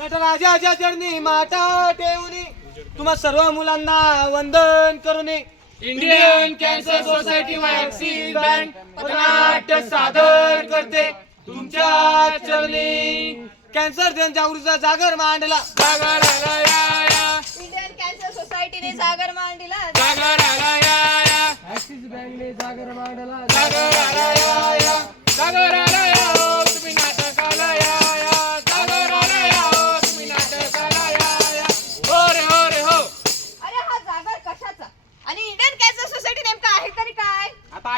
नटराजाच्या चरणी माता ठेवून तुम्हा सर्व मुलांना वंदन करून. Indian Cancer Society vaccine bank पथनाट्य सादर करते. तुमच्या चरणी. कॅन्सर जनजागृतीचा जागर मांडला जागर आला या या इंडियन कॅन्सर सोसायटीने जागर मांडला. जागर आला या या ऍक्सिस बँकने जागर मांडला जागर आला या या जागर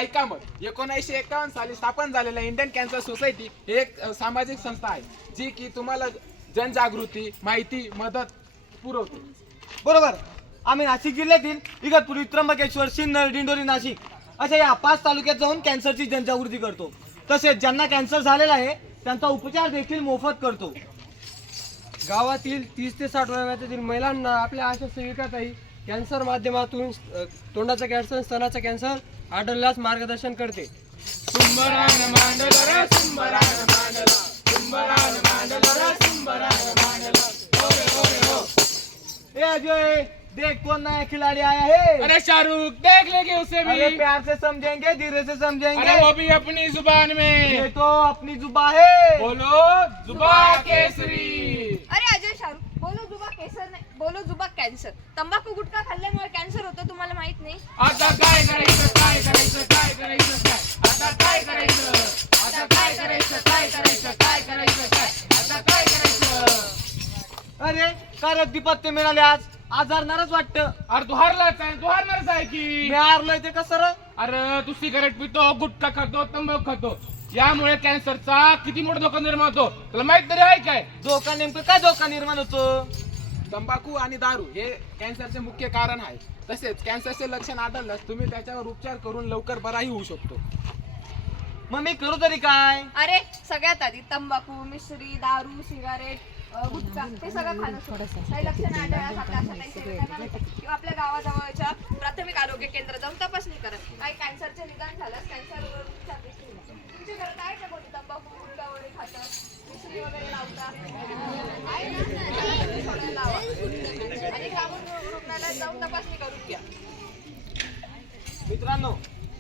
ऐका मग एकोणीसशे एकावन्न साली स्थापन झालेलं इंडियन कॅन्सर सोसायटी हे एक सामाजिक संस्था आहे जी की तुम्हाला जनजागृती माहिती मदत पुरवते. बरोबर. आम्ही नाशिक जिल्ह्यातील इगतपुरी त्र्यंबकेश्वर सिन्नर दिंडोरी नाशिक अशा या पाच तालुक्यात जाऊन कॅन्सरची जनजागृती करतो. तसेच ज्यांना कॅन्सर झालेला आहे त्यांचा उपचार देखील मोफत करतो. गावातील तीस ते साठ वयोगटातील महिलांना आपल्या आशा सेविकाताई कॅन्सर माध्यमातून तोंडाचा कॅन्सर स्तनाचा कॅन्सर आढळल्यास मार्गदर्शन करते. सुंबरान मांडला रे सुंबरान मांडला. सुंबरान मांडला रे सुंबरान मांडला. हो. ए अजय देख कौन नया खिलाड़ी आया है. अरे शाहरुख देख लेंगे उसे अरे भी. प्यार से समझेंगे धीरे से समझेंगे. अरे वो भी अपनी जुबान ये में तो अपनी जुबा है. बोलो जुबा केसरी. अरे अजय शाहरुख बोलो जुबा केसर नाही बोलो जुबा कॅन्सर तंबाखू गुटखा खाल्ल्यामुळे अरे काय रद्दी पत्ते मिळाले आज? आजारणारच वाटतं. अरे तू हारलाच आहे तू हारणारच आहे की. मी हारलोय ते कसं रे? अरे तू सिगारेट पितो गुटखा खातो तंबाखू खातो. यामुळे कॅन्सरचा किती मोठा धोका निर्माण होतो? तुला माहीत तरी आहे काय? धोका नेमकं काय धोका निर्माण होतो? तंबाखू आणि दारू हे कॅन्सरचे मुख्य कारण आहे. तसेच कॅन्सरचे लक्षण आढळल्यास तुम्ही त्याच्यावर उपचार करून लवकर बराही होऊ शकतो. मग मी करू तरी काय? अरे सगळ्यात आधी तंबाखू मिश्री दारू सिगारेट गुटखा हे सगळं खाणं सोडायचं काही लक्षणं आढळल्यास आपल्या आशाताई सेविकांना भेटा किंवा आपल्या गावाजवळच्या प्राथमिक आरोग्य केंद्र जाऊन तपासणी करत. काही कॅन्सरचे निदान झाल्यास कॅन्सरवर उपचार देखील होतो. तुमच्या घरात आहे का कोणी तंबाखू गुटखा वगैरे खातं? मिश्री वगैरे लावता? सोडायला लावा. आणि जाऊन रुग्णालयात जाऊन तपासणी करून घ्या. मित्रांनो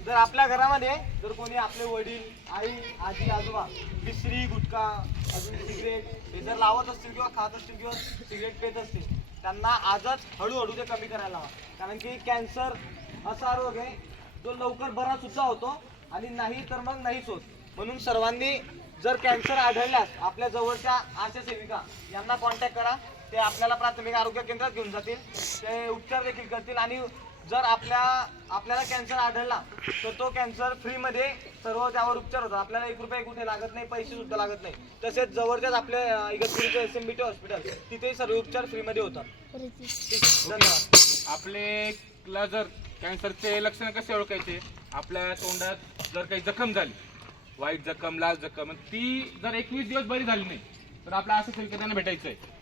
जर आपल्या घरामध्ये जर कोणी आपले वडील आई आजी आजोबा मिश्री गुटखा अजून सिगरेट हे जर लावत असतील किंवा खात असतील किंवा सिगरेट पेत असतील त्यांना आजच हळूहळू ते कमी करायला हवा. कारण की कॅन्सर असा रोग आहे जो लवकर बरा सुद्धा होतो आणि नाही तर मग नाहीच होत. म्हणून सर्वांनी जर कॅन्सर आढळल्यास आपल्या जवळच्या आशा सेविका यांना कॉन्टॅक्ट करा. ते आपल्याला प्राथमिक आरोग्य केंद्रात घेऊन जातील. ते उपचार देखील करतील आणि जर आपल्या आपल्याला कॅन्सर आढळला तर तो कॅन्सर फ्रीमध्ये सर्व त्यावर उपचार होतात. आपल्याला एक रुपये कुठे लागत नाही पैसे सुद्धा लागत नाही. तसेच जवळच्याच आपले अं, इगतपुरीचं S M B T hospital तिथेही सर्व उपचार फ्रीमध्ये होतात. ठीक धन्यवाद. आपले जर कॅन्सरचे लक्षण कसे ओळखायचे? आपल्या तोंडात जर काही जखम झाली वाईट जखम लाल जखम ती जर एकवीस दिवस बरी झाली नाही तर आपल्या असं त्यांना भेटायचं आहे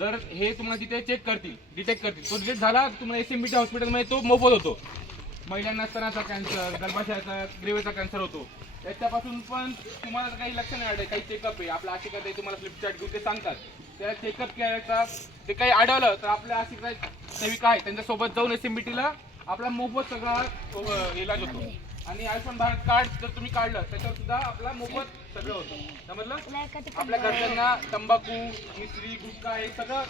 जर हे तुम्हाला तिथे चेक करतील डिटेक्ट करतील. तो डिटेक्ट झाला तुम्हाला एस एम बी हॉस्पिटलमध्ये तो मोफत होतो. महिलांना स्तनाचा कॅन्सर गर्भाशयाचा ग्रेवेचा कॅन्सर होतो. त्याच्यापासून पण तुम्हाला जर काही लक्षण आहे काही चेकअप आहे. आपल्या आशिका ते तुम्हाला फ्लिपचार्ट घेऊन ते सांगतात. त्या चेकअप करायचा ते काही आढळलं तर आपल्या आशिका सेविका आहे. त्यांच्यासोबत जाऊन एस एम बी टीला आपला मोफत सगळा इलाज होतो. आणि आयुष्यमान भारत कार्ड जर तुम्ही काढलं त्याच्यावर सुद्धा आपला मोफत सगळं होतं. समजलं? आपल्या घरच्यांना तंबाखू मिश्री गुटखा हे सगळं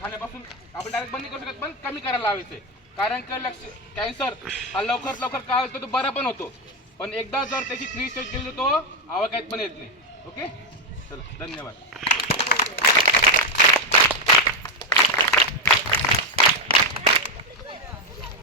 खाण्यापासून आपण डायरेक्ट बंद करू शकत पण कमी करायला लावायचंय कारण की लक्ष कॅन्सर हा लवकर लवकर काय होतो तो बरा पण होतो. पण एकदा जर त्याची थ्री स्टेज गेली तर तो आवाक्यात पण येत नाही. ओके चला धन्यवाद.